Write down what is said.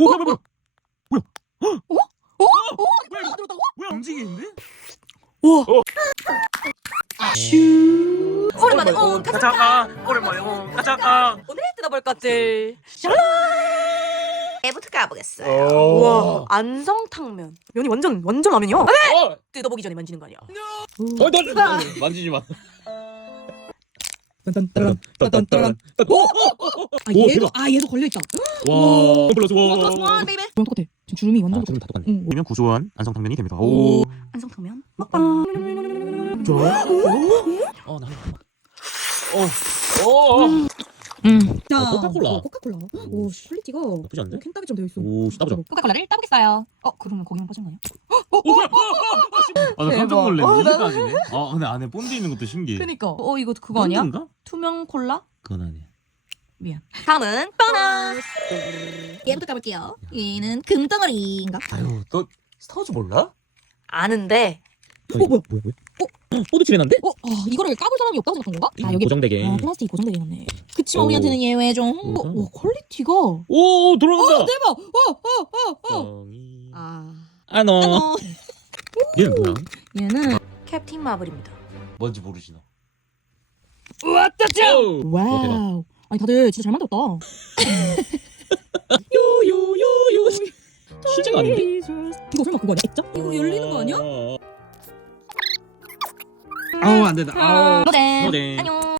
오 뭐야 뭐야 뭐야 어? 어? 어? 뭐야 이거 들었다고? 뭐야 움직이는데? 우와. 어. 슈. 오랜만에 온 가자. 가자가 오랜만에 온 가자가 오늘 뜯어볼 것들. 애부터 가보겠어요. 오. 우와 안성탕면. 면이 완전 완전 라면이야. 어, 뜯어보기 전에 만지는 거 아니야. 어, 너, 너, 너, 만지지 마. 딴딴따란 딴딴따란 오, 오, 아 오, 얘도 대박. 아 얘도 걸려 있다 와, 플러스 플러스 와. 원 베이비. 이건 똑같아 지금 주름이 완전 아, 똑같아 지금 다 똑같네. 응. 보면 구수한 안성탕면이 됩니다. 오, 안성탕면 먹방. 좋아. 어, 나. 어, 어, 어. 자 어, 코카콜라. 어, 코카콜라 오 퀄리티가 나쁘지 않네. 캔딱이 좀 되어 있어 오, 씨, 따보자. 코카콜라를 따보겠어요. 어 그러면 거기만 빠진 거 아니야? 오, 뭐야? 아, 나 깜짝. 놀래. 어, 나- 무지까지네. 아, 근데 안에 본드 있는 것도 신기해. 그니까. 어 이거 그거 아니야? 본드인가? 투명 콜라? 그건 아니야. 미안. 다음은 보너스. 얘부터 까볼게요 얘는 금덩어리인가? 아유, 너 스타워즈 몰라? 아는데 어 뭐야 뭐야, 뭐야? 본드 칠해놨는데? 어? 아 이거를 까볼 사람이 없다고 생각한 건가? 아 여기 고정되게. 아 플라스틱 고정되게 해놨네 그치만 오. 우리한테는 예외 좀 어, 뭐가? 와 퀄리티가 오, 돌아간다. 대박 어 어 어어어 정이. 아 아, 너. 어. 얘는 뭐야? 얘는 캡틴 마블입니다. 뭔지 모르시나? 왔다. 어, 대박. 와우 아니 다들 진짜 잘 만들었다 요요요요. 실제가 아닌데? 이거 설마 그거 아니야? 액자? 이거 열리는 거 아니야? 아우 안 된다. 아우. 노잼. 노잼. 안녕.